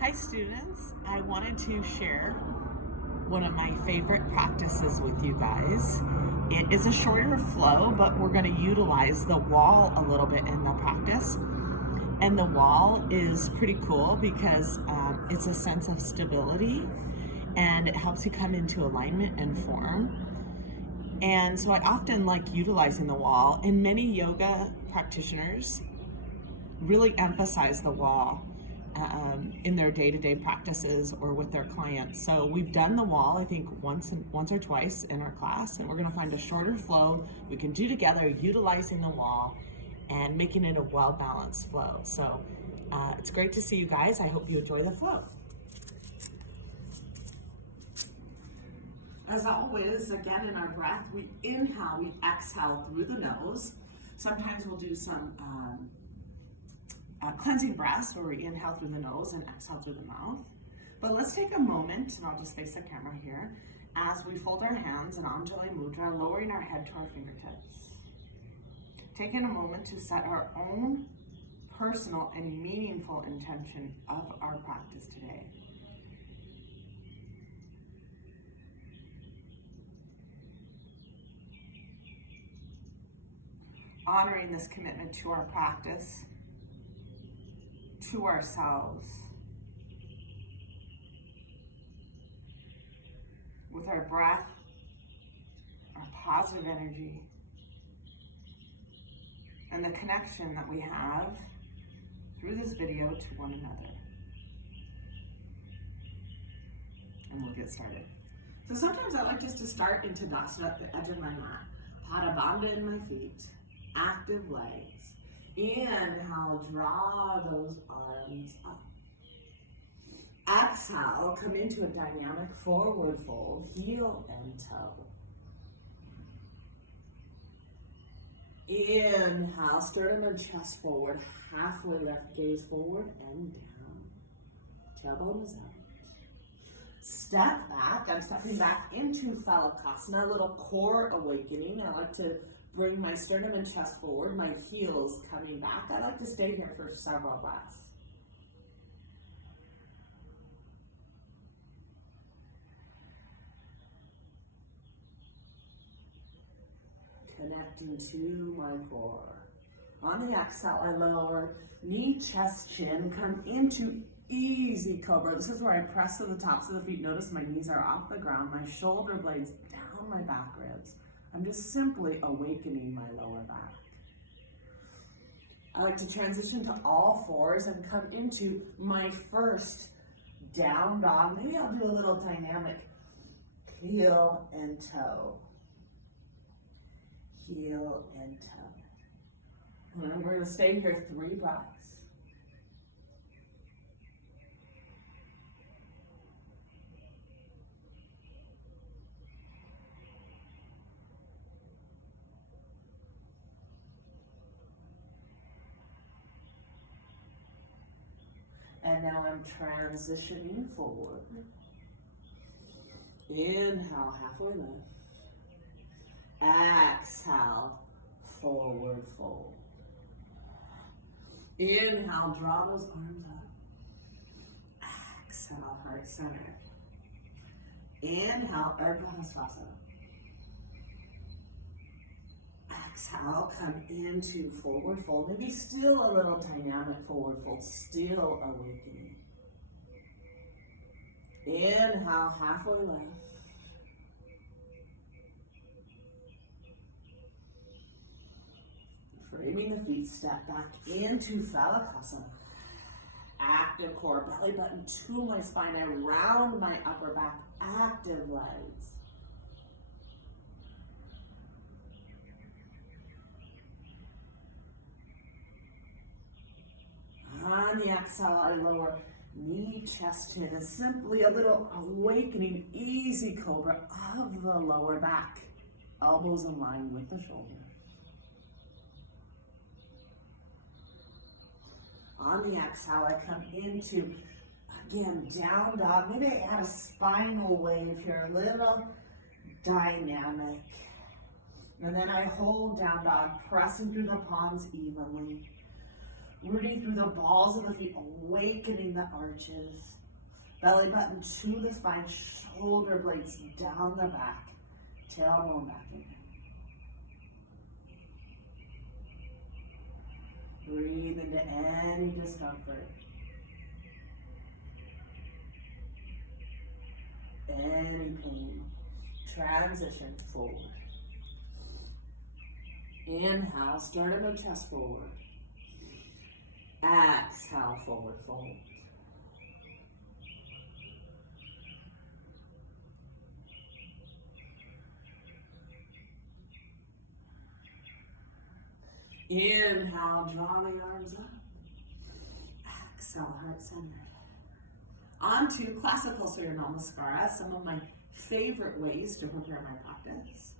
Hi students, I wanted to share one of my favorite practices with you guys. It is a shorter flow, but we're going to utilize the wall a little bit in the practice. And the wall is pretty cool because it's a sense of stability and it helps you come into alignment and form. And so I often like utilizing the wall, and many yoga practitioners really emphasize the wall in their day-to-day practices or with their clients. So we've done the wall, I think once or twice in our class, and we're going to find a shorter flow we can do together utilizing the wall and making it a well-balanced flow. So it's great to see you guys. I hope you enjoy the flow. As always, again, in our breath, we inhale, we exhale through the nose. Sometimes we'll do some cleansing breaths where we inhale through the nose and exhale through the mouth. But let's take a moment, and I'll just face the camera here, as we fold our hands in Anjali Mudra, lowering our head to our fingertips. Taking a moment to set our own personal and meaningful intention of our practice today. Honoring this commitment to our practice, to ourselves, with our breath, our positive energy, and the connection that we have through this video to one another. And we'll get started. So sometimes I like just to start in Tadasana at the edge of my mat. Pada Bandha in my feet, active legs. Inhale, draw those arms up. Exhale, come into a dynamic forward fold, heel and toe. Inhale, sternum and chest forward, halfway lift, gaze forward and down. Tailbone is out. Step back, I'm stepping back into salutations, a little core awakening. I like to bring my sternum and chest forward, my heels coming back. I like to stay here for several breaths. Connecting to my core. On the exhale, I lower knee, chest, chin, come into easy cobra. This is where I press to the tops of the feet. Notice my knees are off the ground, my shoulder blades down my back ribs. I'm just simply awakening my lower back. I like to transition to all fours and come into my first down dog. Maybe I'll do a little dynamic heel and toe. Heel and toe. And we're going to stay here 3 breaths. And now I'm transitioning forward. Inhale, halfway lift. Exhale, forward fold. Inhale, draw those arms up. Exhale, heart center. Inhale, Ardha Shavasana. Exhale, come into forward fold. Maybe still a little dynamic forward fold, still awakening. Inhale, halfway lift. Framing the feet, step back into salutations. Active core, belly button to my spine. I round my upper back, active legs. On the exhale, I lower knee, chest, chin, and simply a little awakening, easy cobra of the lower back. Elbows in line with the shoulders. On the exhale, I come into, again, down dog. Maybe I add a spinal wave here, a little dynamic. And then I hold down dog, pressing through the palms evenly. Rooting through the balls of the feet, awakening the arches. Belly button to the spine, shoulder blades down the back, tailbone back in. Breathe into any discomfort. Any pain. Transition forward. Inhale, sternum and chest forward. Exhale, forward fold. Inhale, draw the arms up. Exhale, heart centered. Onto classical Surya Namaskara, some of my favorite ways to prepare my practice.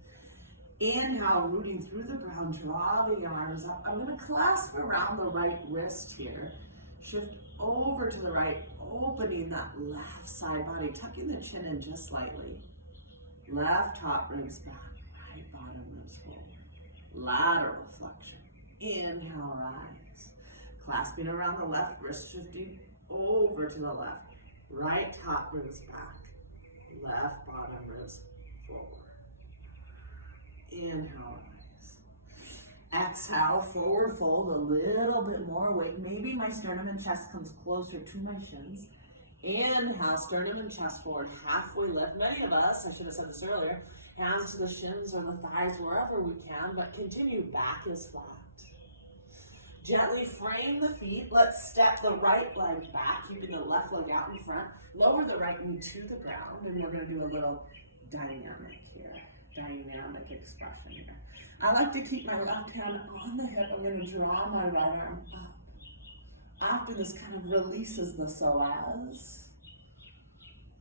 Inhale, rooting through the ground, draw the arms up. I'm going to clasp around the right wrist here. Shift over to the right, opening that left side body, tucking the chin in just slightly. Left top ribs back, right bottom ribs forward. Lateral flexion. Inhale, rise. Clasping around the left wrist, shifting over to the left. Right top ribs back. Left bottom ribs forward. Inhale, rise. Exhale, forward fold a little bit more weight. Maybe my sternum and chest comes closer to my shins. Inhale, sternum and chest forward, halfway lift. Many of us, I should have said this earlier, hands to the shins or the thighs, wherever we can, but continue, back is flat. Gently frame the feet. Let's step the right leg back, keeping the left leg out in front. Lower the right knee to the ground, and we're going to do a little dynamic here. Dynamic expression here. I like to keep my left hand on the hip. I'm going to draw my right arm up. After this, kind of releases the psoas,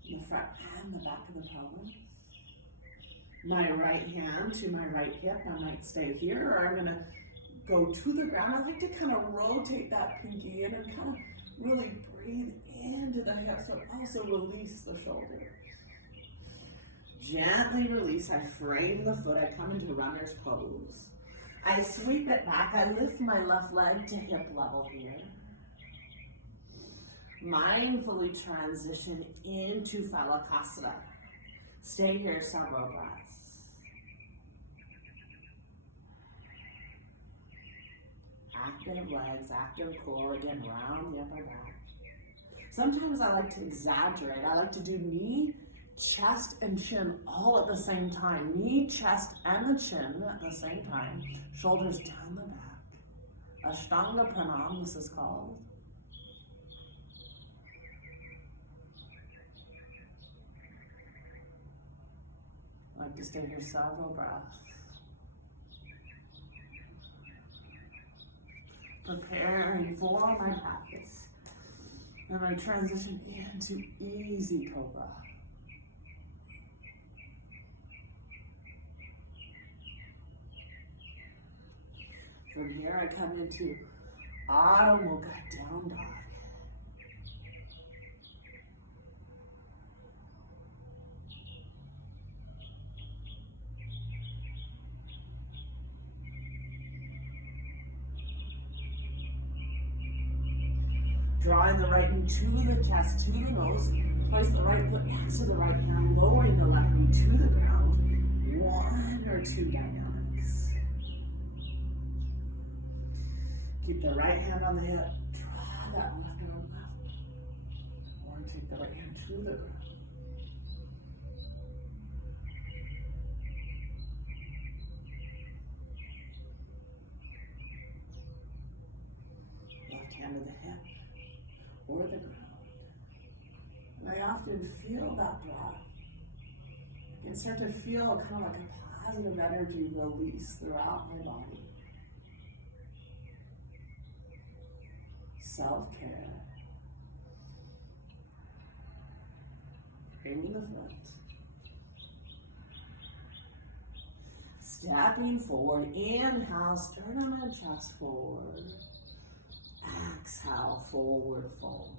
the front and the back of the pelvis. My right hand to my right hip. I might stay here, or I'm going to go to the ground. I like to kind of rotate that pinky in and kind of really breathe into the hips, but also release the shoulders. Gently release. I frame the foot. I come into runner's pose. I sweep it back. I lift my left leg to hip level here. Mindfully transition into Phalakasana. Stay here several breaths. Active legs, active core, again, round the upper back. Sometimes I like to exaggerate. I like to do knee, chest, and chin all at the same time. Knee, chest, and the chin at the same time. Shoulders down the back. Ashtanga Pranam, this is called. I like to stay here several breaths. Preparing for my practice. And I transition into easy cobra. From here I come into Adho Mukha down dog. Drawing the right knee to the chest, to the nose. Place the right foot next to the right hand, lowering the left knee to the ground. 1 or 2 dynamics. Keep the right hand on the hip. Draw that left arm out. Or take the right hand to the ground. Left hand to the hip. Or the ground. And I often feel that breath. I can start to feel kind of like a positive energy release throughout my body. Self-care. Framing the foot. Stepping forward. Inhale, sternum and chest forward. Exhale, forward fold.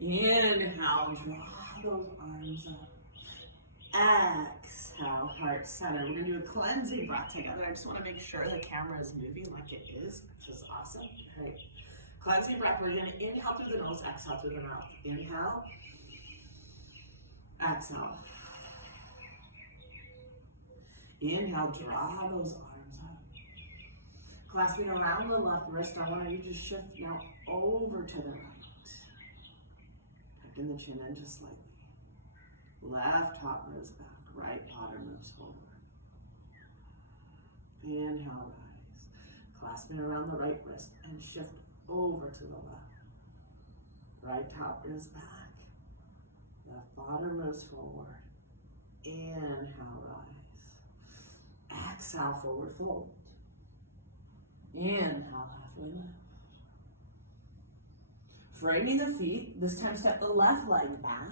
Inhale, draw those arms up. Exhale, heart center. We're gonna do a cleansing breath together. I just wanna make sure the camera is moving like it is, which is awesome. All right, cleansing breath. We're gonna inhale through the nose, exhale through the mouth. Inhale, exhale. Inhale, draw those arms up. Clasping around the left wrist, I want you to shift now over to the right. Tucking the chin in just slightly. Left top moves back, right bottom moves forward. Inhale, rise. Clasping around the right wrist and shift over to the left. Right top moves back. Left bottom moves forward. Inhale, rise. Exhale, forward fold. Inhale, halfway lift. Framing the feet, this time step the left leg back.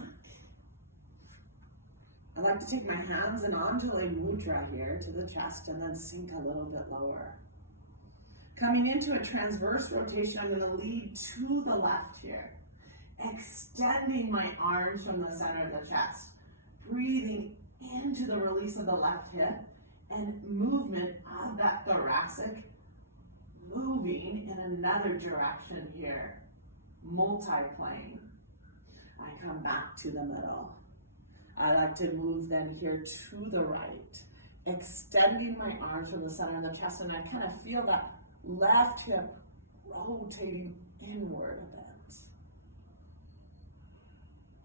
I like to take my hands in Anjali Mudra here to the chest and then sink a little bit lower. Coming into a transverse rotation, I'm going to lead to the left here. Extending my arms from the center of the chest. Breathing into the release of the left hip and movement of that thoracic. Moving in another direction here. Multi-plane. I come back to the middle. I like to move then here to the right, extending my arms from the center of the chest, and I kind of feel that left hip rotating inward a bit.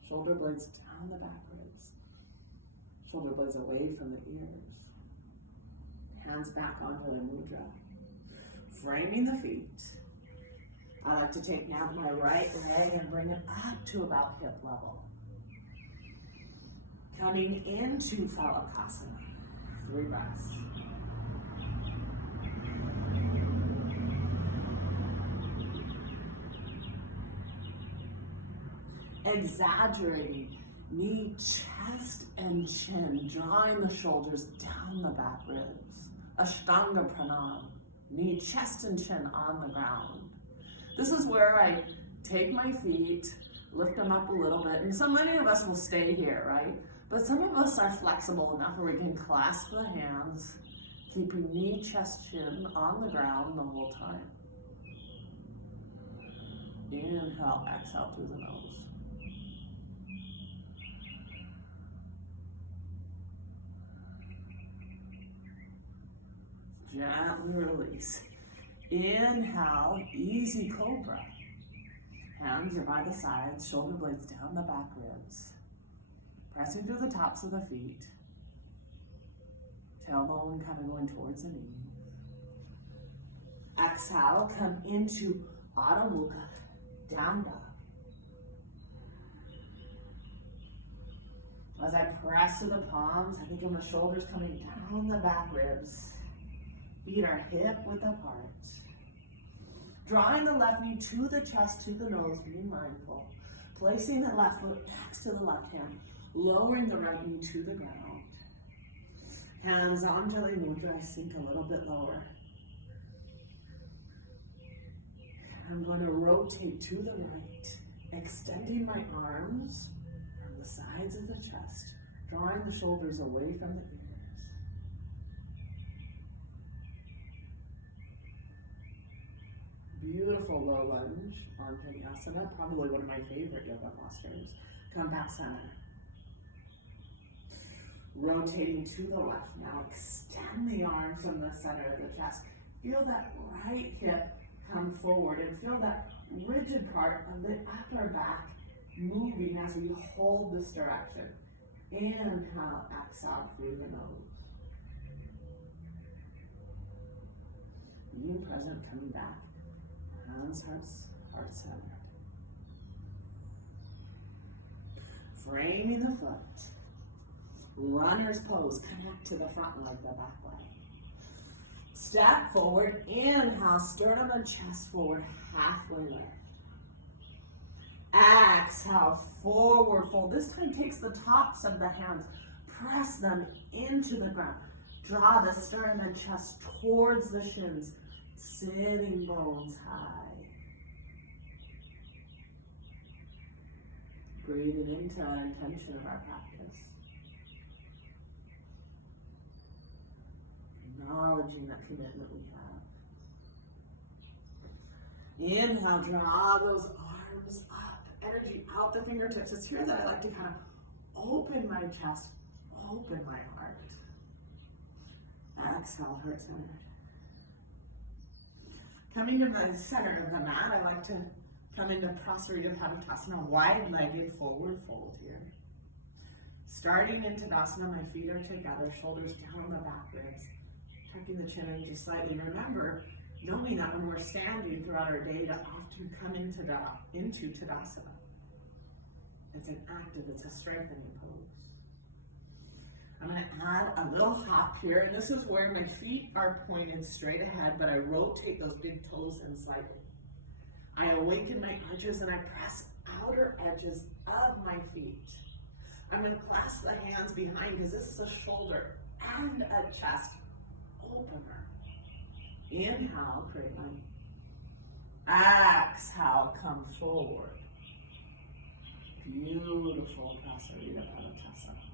Shoulder blades down the back ribs. Shoulder blades away from the ears. Hands back onto the mudra. Framing the feet. I like to take now my right leg and bring it up to about hip level. Coming into salutations. 3 breaths. Exaggerating knee, chest, and chin, drawing the shoulders down the back ribs. Ashtanga pranam, knee, chest, and chin on the ground. This is where I take my feet, lift them up a little bit, and so many of us will stay here, right? But some of us are flexible enough where we can clasp the hands, keeping knee, chest, chin on the ground the whole time. Inhale, exhale through the nose. Gently release. Inhale, easy cobra. Hands are by the sides, shoulder blades down the back ribs. Pressing through the tops of the feet. Tailbone kind of going towards the knees. Exhale, come into Adho Mukha, down dog. As I press to the palms, I think of my shoulders coming down the back ribs. Feet are hip width apart. Drawing the left knee to the chest, to the nose, being mindful. Placing the left foot next to the left hand. Lowering the right knee to the ground. Hands on Anjali Mudra, I sink a little bit lower. I'm going to rotate to the right, extending my arms from the sides of the chest, drawing the shoulders away from the ears. Beautiful low lunge on Shavasana, probably one of my favorite yoga postures. Come back center. Rotating to the left now, extend the arms from the center of the chest. Feel that right hip come forward and feel that rigid part of the upper back moving as we hold this direction. Inhale, exhale through the nose. Being present, coming back. Hands, heart centered. Framing the foot. Runner's pose, connect to the front leg, the back leg. Step forward, inhale, sternum and chest forward, halfway lift. Exhale, forward fold. This time takes the tops of the hands, press them into the ground. Draw the sternum and chest towards the shins, sitting bones high. Breathing into that intention of our practice. acknowledging that commitment we have. Inhale, draw those arms up, energy out the fingertips. It's here that I like to kind of open my chest, open my heart. Exhale, heart centered. Coming to the center of the mat, I like to come into Prasarita Padottanasana, wide-legged forward fold here. Starting in Tadasana, my feet are together, shoulders down the back ribs, tucking the chin in just slightly. Remember, knowing that when we're standing throughout our day, to often come into Tadasana. It's an active, it's a strengthening pose. I'm going to add a little hop here, and this is where my feet are pointed straight ahead, but I rotate those big toes in slightly. I awaken my arches and I press outer edges of my feet. I'm going to clasp the hands behind because this is a shoulder and a chest opener. Inhale, create line. Exhale, come forward. Beautiful Prasarita Padottanasana.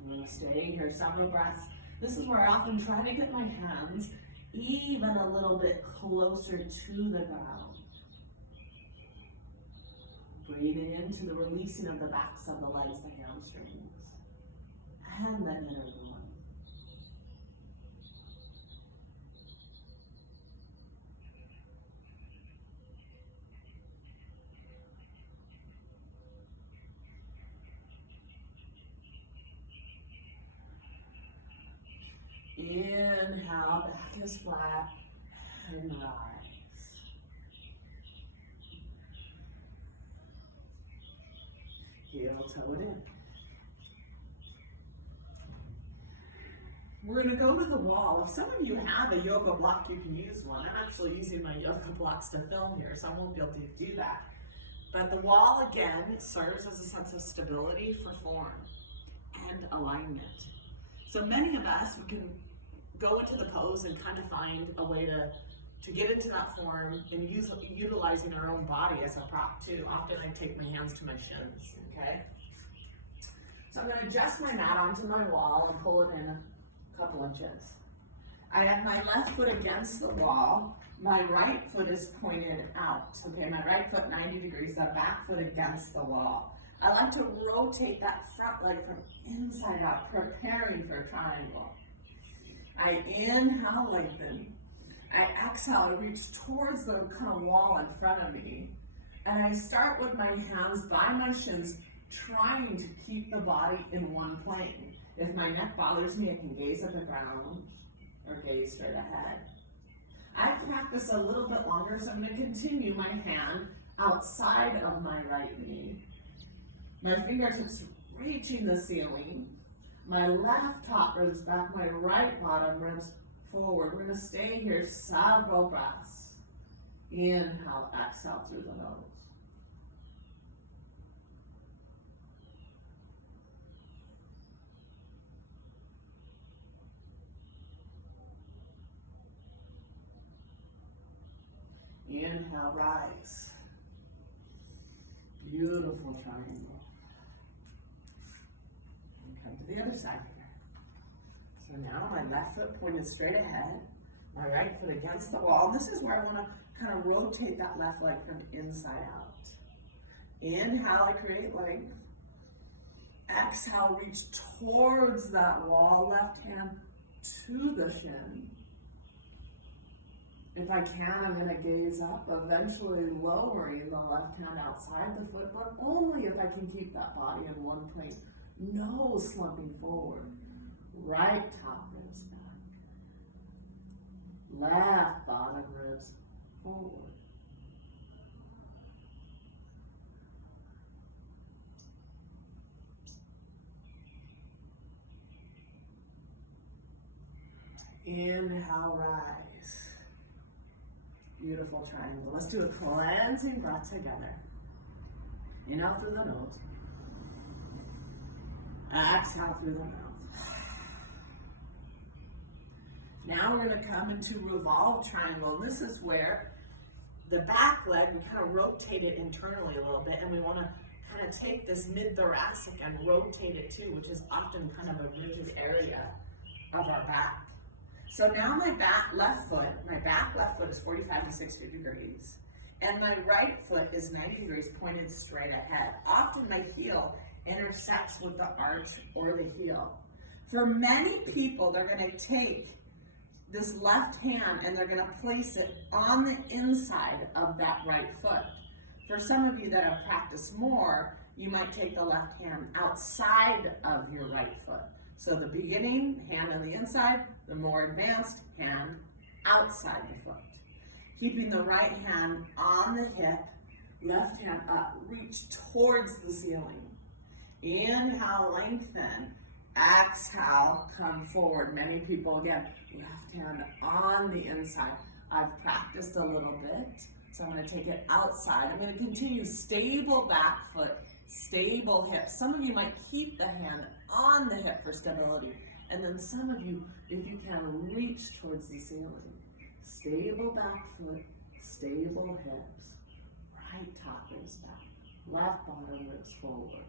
I'm going to stay here several breaths. This is where I often try to get my hands even a little bit closer to the ground. Breathing into the releasing of the backs of the legs, the hamstrings, and the inner groin. Inhale, back is flat, and rise. Heel toe it in. We're going to go to the wall. If some of you have a yoga block, you can use one. I'm actually using my yoga blocks to film here, so I won't be able to do that. But the wall, again, serves as a sense of stability for form and alignment. So many of us, we can go into the pose and kind of find a way to get into that form and utilizing our own body as a prop too. Often I take my hands to my shins, okay? So I'm going to adjust my mat onto my wall and pull it in a couple inches. I have my left foot against the wall. My right foot is pointed out, okay? My right foot 90 degrees, that back foot against the wall. I like to rotate that front leg from inside out, preparing for a triangle. I inhale, lengthen. I exhale, I reach towards the kind of wall in front of me. And I start with my hands by my shins, trying to keep the body in one plane. If my neck bothers me, I can gaze at the ground or gaze straight ahead. I've practiced a little bit longer, so I'm going to continue my hand outside of my right knee. My fingertips reaching the ceiling. My left top ribs back, my right bottom ribs forward. We're going to stay here several breaths. Inhale, exhale through the nose. Inhale, rise. Beautiful triangle. And come to the other side here. So now my left foot pointed straight ahead, my right foot against the wall. This is where I want to kind of rotate that left leg from inside out. Inhale, I create length. Exhale, reach towards that wall, left hand to the shin. If I can, I'm going to gaze up, eventually lowering the left hand outside the foot, but only if I can keep that body in one plane. No slumping forward. Right top ribs back. Left bottom ribs forward. Inhale, rise. Beautiful triangle. Let's do a cleansing breath together. Inhale through the nose. Exhale through the mouth. Now we're going to come into revolve triangle. This is where the back leg, we kind of rotate it internally a little bit, and we want to kind of take this mid-thoracic and rotate it too, which is often kind of a rigid area of our back. So now my back left foot is 45 to 60 degrees. And my right foot is 90 degrees pointed straight ahead. Often my heel intersects with the arch or the heel. For many people, they're going to take this left hand and they're going to place it on the inside of that right foot. For some of you that have practiced more, you might take the left hand outside of your right foot. So the beginning, hand on the inside, the more advanced hand outside the foot. Keeping the right hand on the hip, left hand up, reach towards the ceiling. Inhale, lengthen. Exhale, come forward. Many people, again, left hand on the inside. I've practiced a little bit, so I'm going to take it outside. I'm going to continue stable back foot, stable hips. Some of you might keep the hand on the hip for stability. And then some of you, if you can, reach towards the ceiling. Stable back foot, stable hips. Right top ribs back, left bottom ribs forward.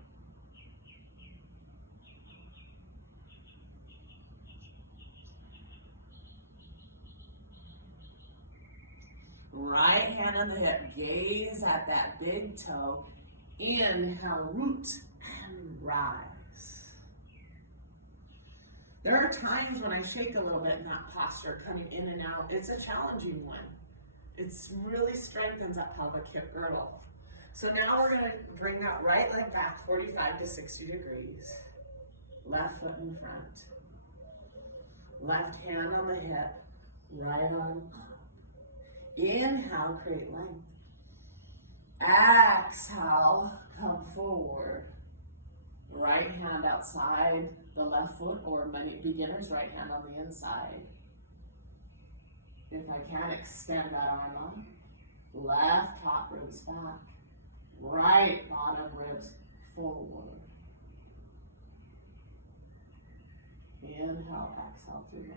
Right hand on the hip, gaze at that big toe. Inhale, root and rise. There are times when I shake a little bit in that posture, coming in and out. It's a challenging one. It really strengthens that pelvic hip girdle. So now we're going to bring that right leg back 45 to 60 degrees. Left foot in front. Left hand on the hip, right arm up. Inhale, create length. Exhale, come forward. Right hand outside the left foot, or many beginners, right hand on the inside. If I can, extend that arm up. Left top ribs back. Right bottom ribs forward. Inhale, exhale through the nose.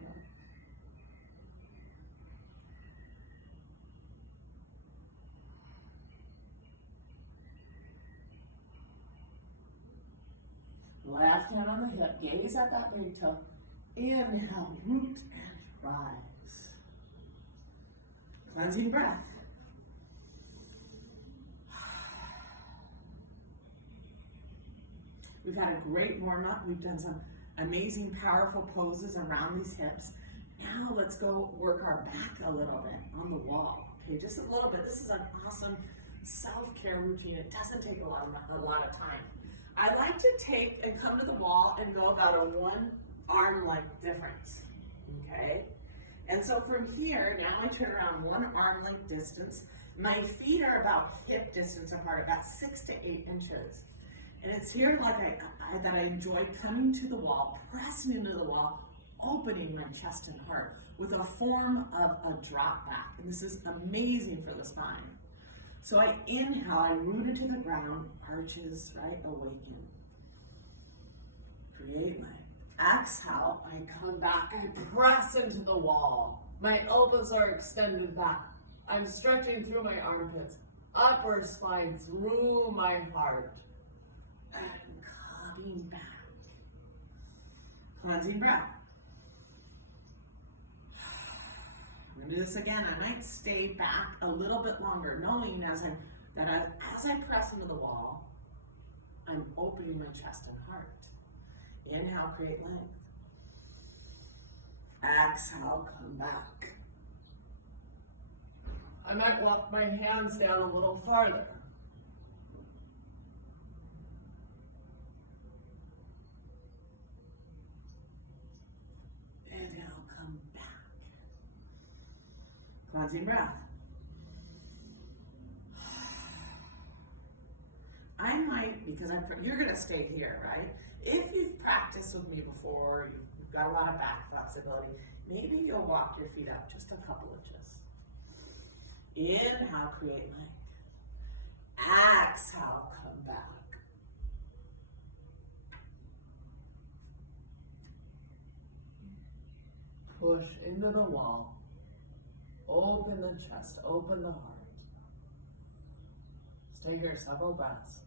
Left hand on the hip, gaze at that big toe. Inhale, root and rise. Cleansing breath. We've had a great warm-up. We've done some amazing, powerful poses around these hips. Now let's go work our back a little bit on the wall. Okay, just a little bit. This is an awesome self-care routine. It doesn't take a lot of time. I like to take and come to the wall and go about a one arm length difference, okay? And so from here, now I turn around one arm length distance. My feet are about hip distance apart, about 6 to 8 inches. And it's here like that I enjoy coming to the wall, pressing into the wall, opening my chest and heart with a form of a drop back. And this is amazing for the spine. So I inhale, I root into the ground, arches, right, awaken. Create length. Exhale, I come back, I press into the wall. My elbows are extended back. I'm stretching through my armpits, upper spine, through my heart. And coming back. Cleansing breath. I'm gonna do this again. I might stay back a little bit longer, knowing as I press into the wall, I'm opening my chest and heart. Inhale, create length. Exhale, come back. I might walk my hands down a little farther. And I'll come back. Cleansing breath. I might, because you're going to stay here, right? If you've practiced with me before, you've got a lot of back flexibility, maybe you'll walk your feet up just a couple inches. Inhale, create length. Exhale, come back. Push into the wall. Open the chest, open the heart. Stay here several breaths.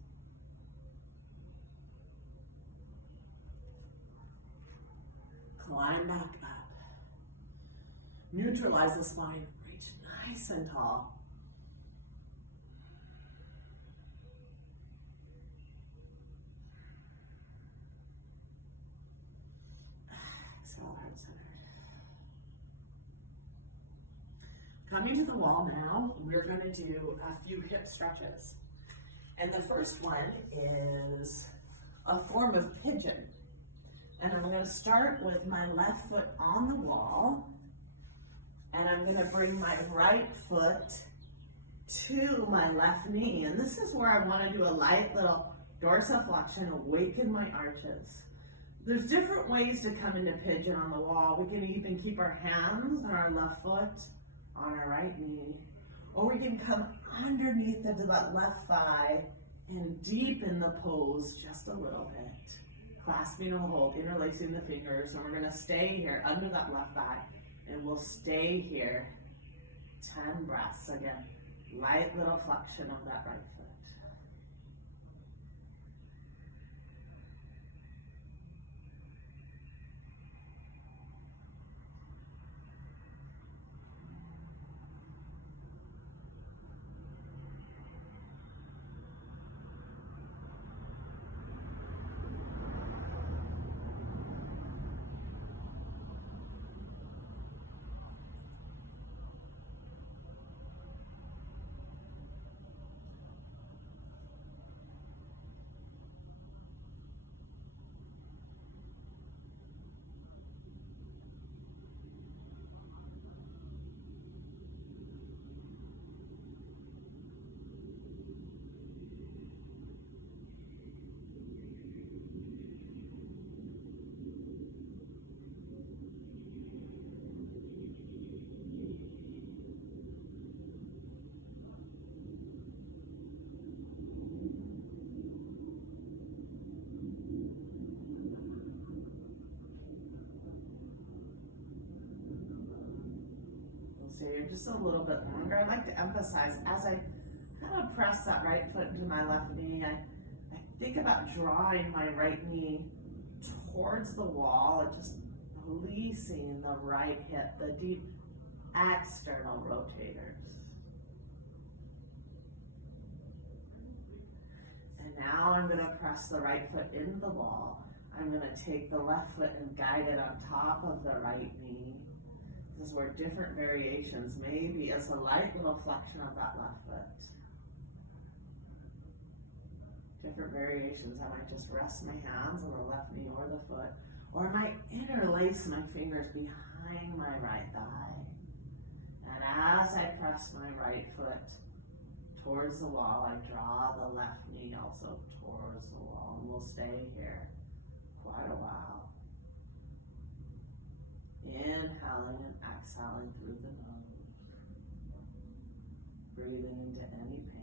Climb back up. Neutralize the spine. Reach nice and tall. Exhale, heart centered. Coming to the wall now, we're going to do a few hip stretches. And the first one is a form of pigeon. And I'm going to start with my left foot on the wall. And I'm going to bring my right foot to my left knee. And this is where I want to do a light little dorsiflexion, awaken my arches. There's different ways to come into pigeon on the wall. We can even keep our hands on our left foot, on our right knee. Or we can come underneath into that left thigh and deepen the pose just a little bit. Clasping a hold, interlacing the fingers, and we're going to stay here under that left thigh. And we'll stay here 10 breaths. Again, light little flexion of that right foot. Stay here just a little bit longer. I like to emphasize as I kind of press that right foot into my left knee, I think about drawing my right knee towards the wall and just releasing the right hip, the deep external rotators. And now I'm going to press the right foot into the wall. I'm going to take the left foot and guide it on top of the right knee. This is where different variations, maybe as a light little flexion of that left foot. Different variations, I might just rest my hands on the left knee or the foot, or I might interlace my fingers behind my right thigh. And as I press my right foot towards the wall, I draw the left knee also towards the wall, and we'll stay here quite a while. Inhaling and exhaling through the nose. Breathing into any pain.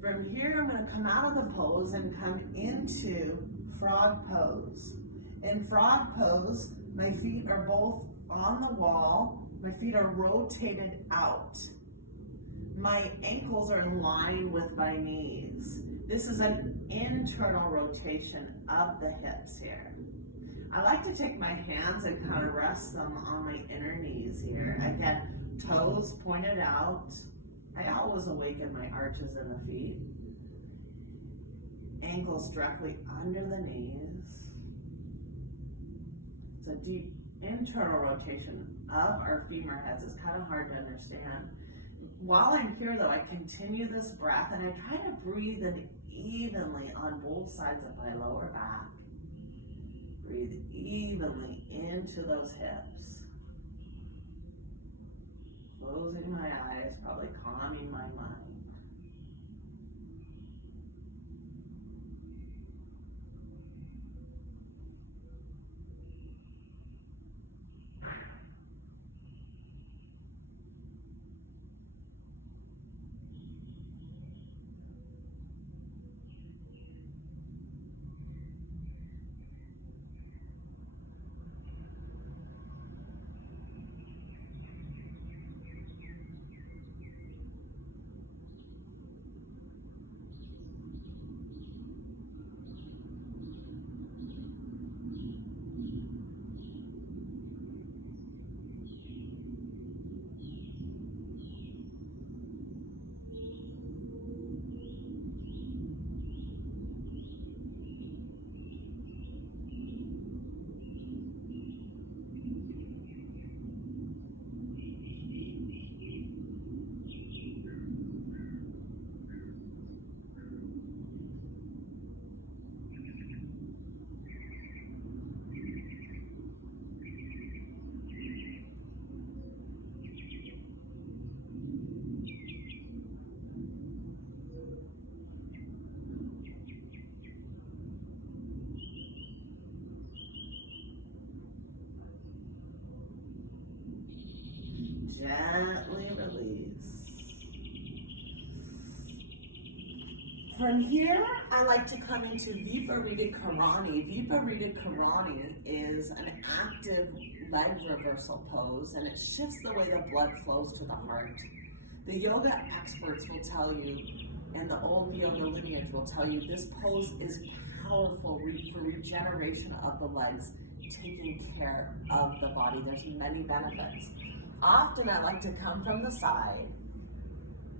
From here, I'm going to come out of the pose and come into frog pose. In frog pose, my feet are both on the wall. My feet are rotated out. My ankles are in line with my knees. This is an internal rotation of the hips here. I like to take my hands and kind of rest them on my inner knees here. Again, toes pointed out. I always awaken my arches in the feet. Ankles directly under the knees. It's a deep internal rotation of our femur heads. It's kind of hard to understand. While I'm here though, I continue this breath and I try to breathe in evenly on both sides of my lower back. Breathe evenly in into those hips. Closing my eyes, probably calming my mind. Gently release. From here, I like to come into Viparita Karani. Viparita Karani is an active leg reversal pose, and it shifts the way the blood flows to the heart. The yoga experts will tell you, and the old yoga lineage will tell you, this pose is powerful for regeneration of the legs, taking care of the body. There's many benefits. Often I like to come from the side,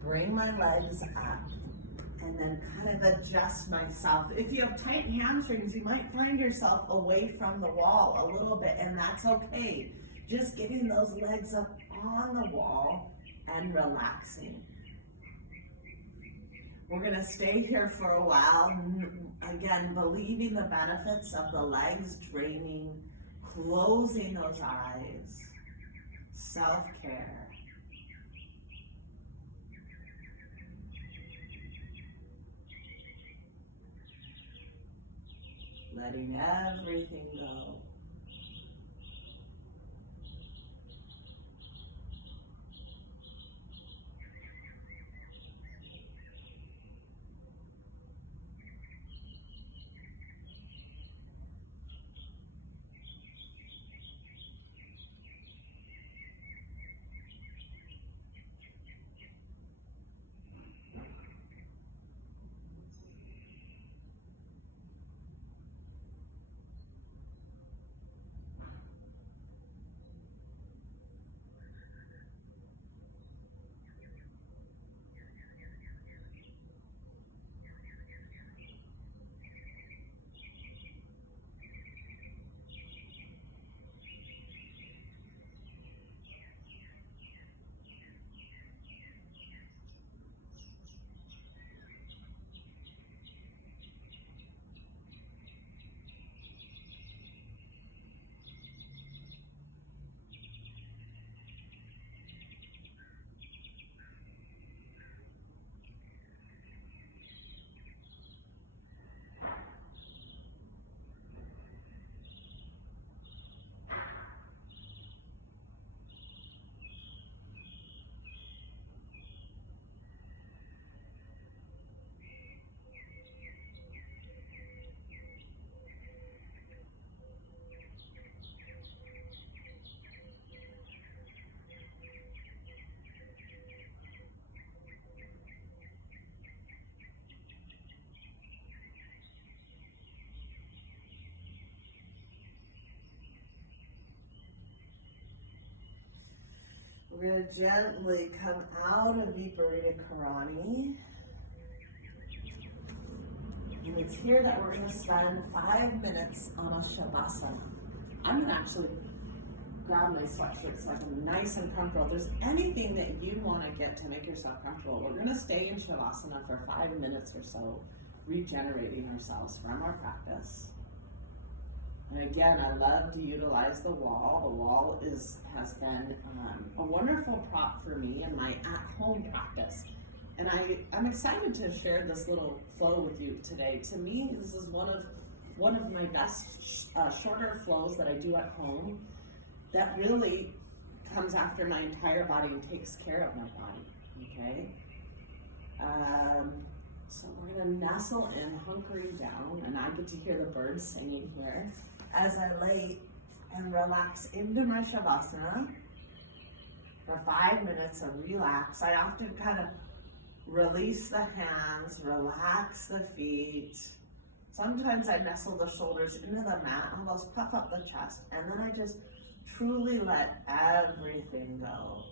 bring my legs up, and then kind of adjust myself. If you have tight hamstrings, you might find yourself away from the wall a little bit, and that's okay. Just getting those legs up on the wall and relaxing. We're going to stay here for a while. Again, believing the benefits of the legs draining, closing those eyes. Self-care. Letting everything go. We're going to gently come out of Viparita Karani. And it's here that we're going to spend 5 minutes on a Shavasana. I'm going to actually grab my sweatshirt so I can be nice and comfortable. If there's anything that you want to get to make yourself comfortable, we're going to stay in Shavasana for 5 minutes or so, regenerating ourselves from our practice. And again, I love to utilize the wall. The wall has been a wonderful prop for me in my at-home practice. And I'm excited to share this little flow with you today. To me, this is one of my best shorter flows that I do at home that really comes after my entire body and takes care of my body, okay? So we're gonna nestle in, hunkering down, and I get to hear the birds singing here as I lay and relax into my Shavasana for 5 minutes and relax. I often kind of release the hands, relax the feet. Sometimes I nestle the shoulders into the mat, almost puff up the chest, and then I just truly let everything go.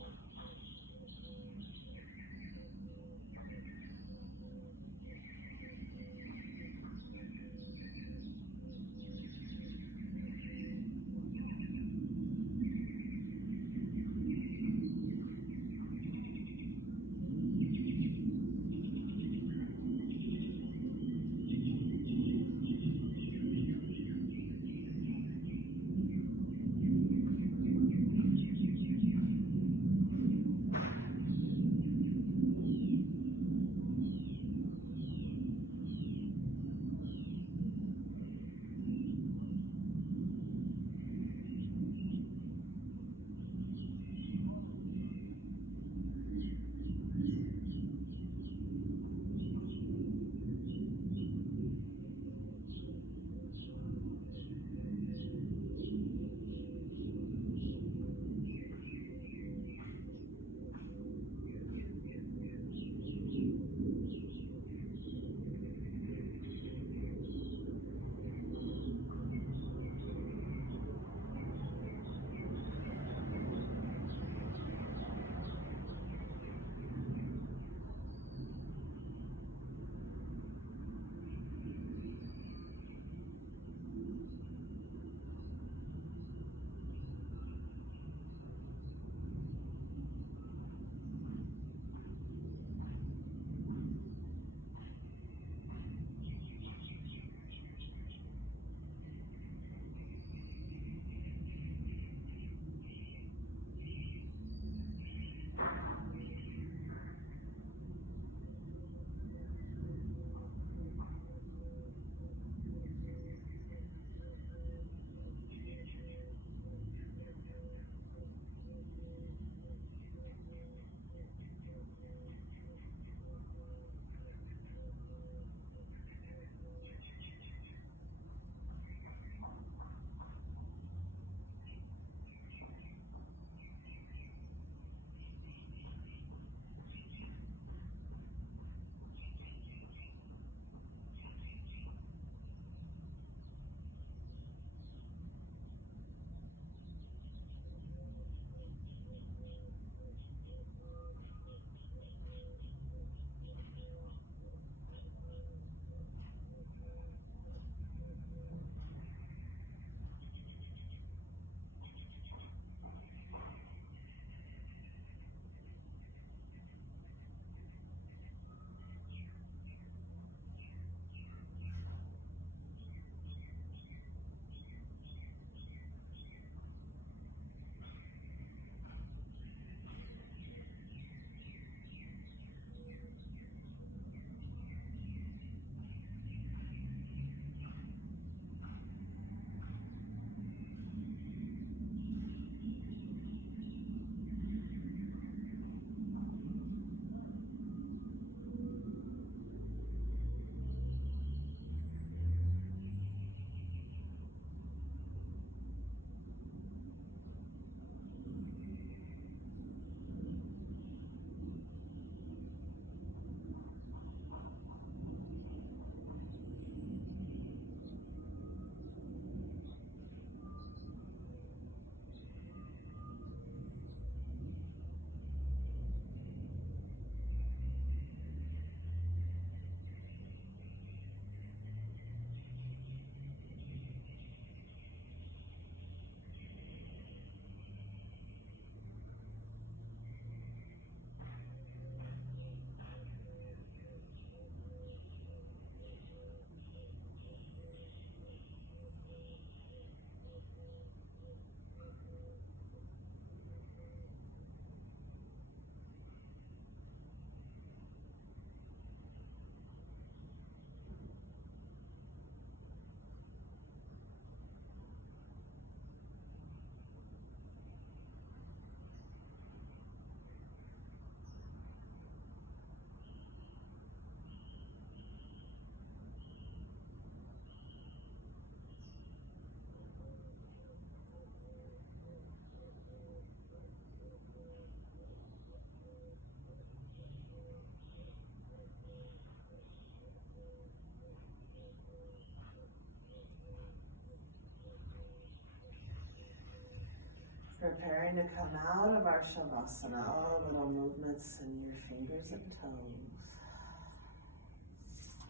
Preparing to come out of our Shavasana, little movements in your fingers and toes.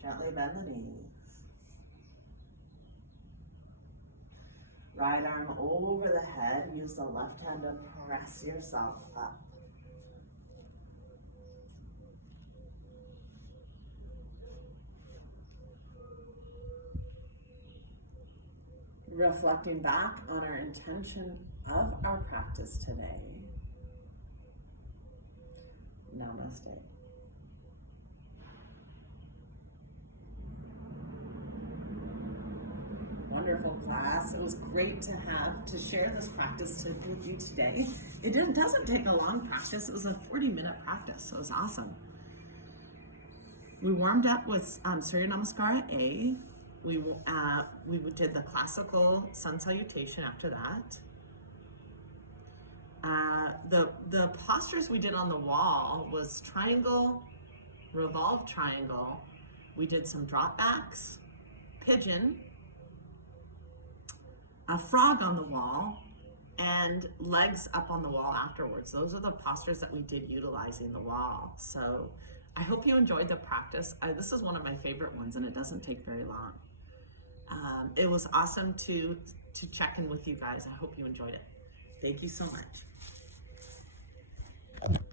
Gently bend the knees. Right arm over the head. Use the left hand to press yourself up. Reflecting back on our intention of our practice today. Namaste. Wonderful class. It was great to share this practice with you today. It doesn't take a long practice. It was a 40-minute practice, so it was awesome. We warmed up with Surya Namaskara A. We did the classical sun salutation after that. The postures we did on the wall was triangle, revolve triangle. We did some drop backs, pigeon, a frog on the wall, and legs up on the wall afterwards. Those are the postures that we did utilizing the wall. So I hope you enjoyed the practice. This is one of my favorite ones, and it doesn't take very long. It was awesome to check in with you guys. I hope you enjoyed it. Thank you so much.